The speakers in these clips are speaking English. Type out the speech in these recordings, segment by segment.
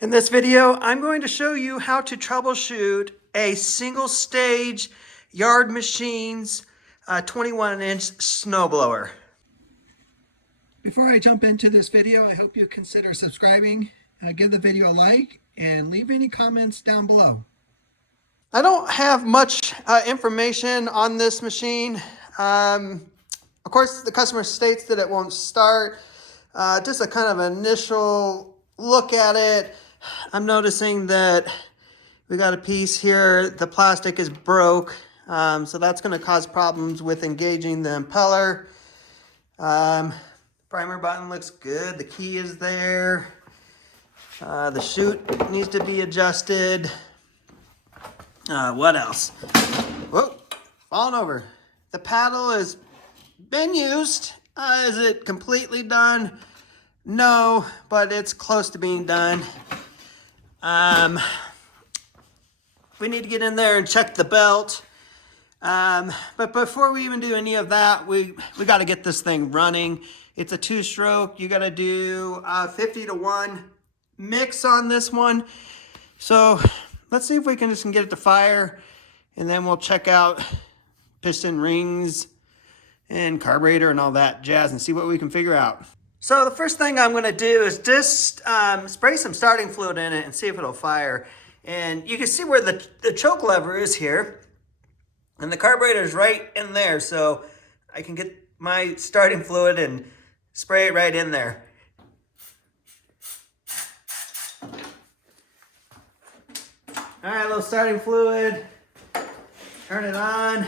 In this video, I'm going to show you how to troubleshoot a single stage Yard Machines 21-inch snowblower. Before I jump into this video, I hope you consider subscribing, give the video a like, and leave any comments down below. I don't have much information on this machine. Of course, the customer states that it won't start. Just a kind of initial look at it. I'm noticing that we got a piece here, the plastic is broke, so that's going to cause problems with engaging the impeller. Primer button looks good, the key is there. The chute needs to be adjusted. What else? Whoa, falling over. The paddle has been used. Is it completely done? No, but it's close to being done. We need to get in there and check the belt. But before we even do any of that, we got to get this thing running. It's a two-stroke. You got to do 50-to-1 mix on this one. So let's see if we can just get it to fire, and then we'll check out piston rings and carburetor and all that jazz and see what we can figure out. So the first thing I'm going to do is just spray some starting fluid in it and see if it'll fire. And you can see where the choke lever is here. And the carburetor is right in there. So I can get my starting fluid and spray it right in there. All right, a little starting fluid. Turn it on.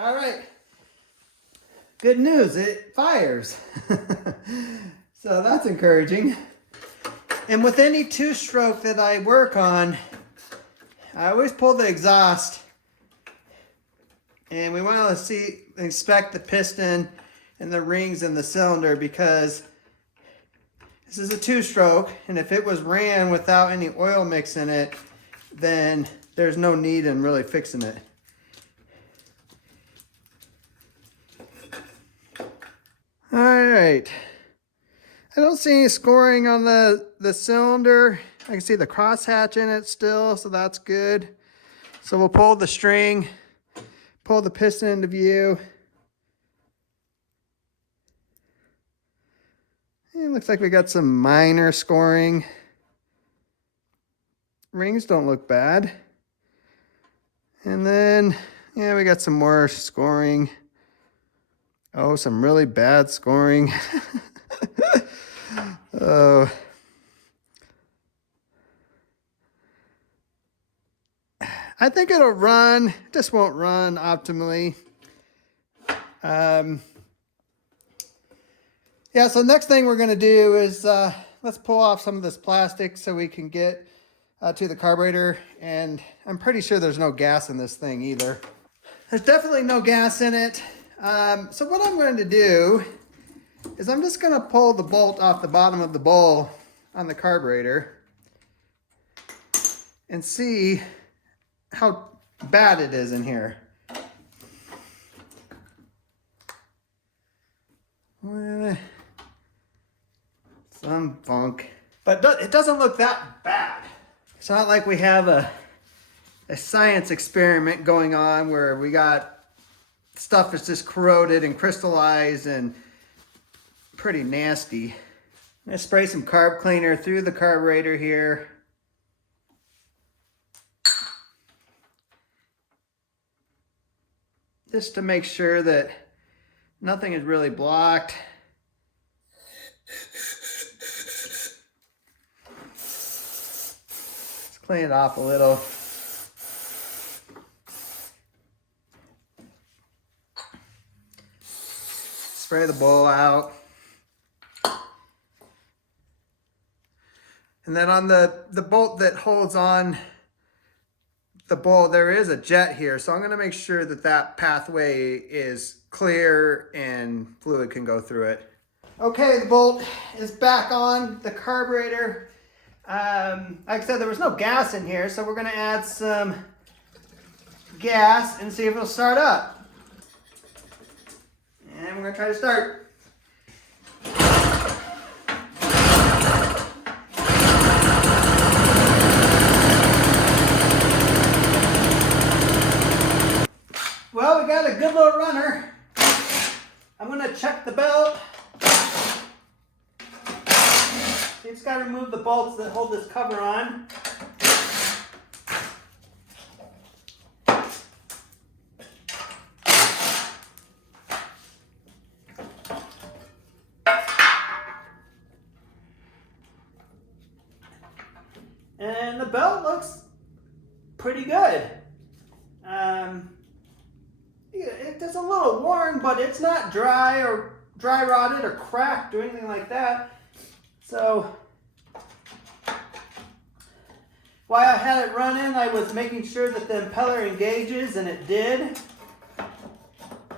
All right, good news, it fires. So that's encouraging. And with any two-stroke that I work on, I always pull the exhaust, and we want to inspect the piston and the rings in the cylinder, because this is a two-stroke, and if it was ran without any oil mix in it, then there's no need in really fixing it. All right, I don't see any scoring on the cylinder. I can see the crosshatch in it still, so that's good. So we'll pull the string, pull the piston into view. It looks like we got some minor scoring. Rings don't look bad. And then, yeah, we got some more scoring. Oh, some really bad scoring. Oh. I think it'll run, just won't run optimally. Yeah, so next thing we're going to do is let's pull off some of this plastic so we can get to the carburetor. And I'm pretty sure there's no gas in this thing either. There's definitely no gas in it. So what I'm going to do is I'm just going to pull the bolt off the bottom of the bowl on the carburetor and see how bad it is in here. Some funk, but it doesn't look that bad. It's not like we have a science experiment going on where we got stuff that's just corroded and crystallized and pretty nasty. I'm gonna spray some carb cleaner through the carburetor here. Just to make sure that nothing is really blocked. Let's clean it off a little. Spray the bowl out. And then on the bolt that holds on the bowl, there is a jet here. So I'm going to make sure that that pathway is clear and fluid can go through it. Okay, the bolt is back on the carburetor. Like I said, there was no gas in here, so we're gonna add some gas and see if it'll start up. And we're gonna try to start. Well, we got a good little runner. I'm gonna check the belt. It's got to remove the bolts that hold this cover on. And the belt looks pretty good. It's a little worn, but it's not dry rotted or cracked or anything like that. So while I had it running, I was making sure that the impeller engages, and it did.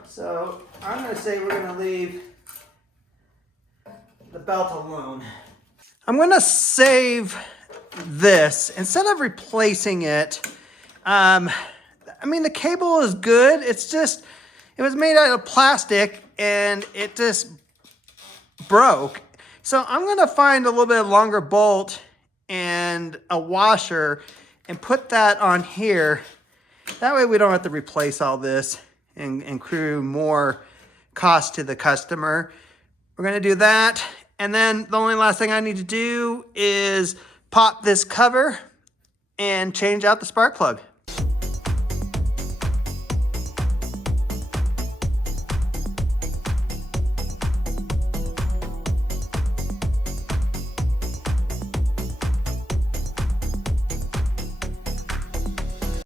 So I'm going to say we're going to leave the belt alone. I'm going to save this instead of replacing it. I mean, the cable is good. It's just, it was made out of plastic and it just broke. So I'm gonna find a little bit longer bolt and a washer and put that on here. That way we don't have to replace all this and accrue more cost to the customer. We're gonna do that. And then the only last thing I need to do is pop this cover and change out the spark plug.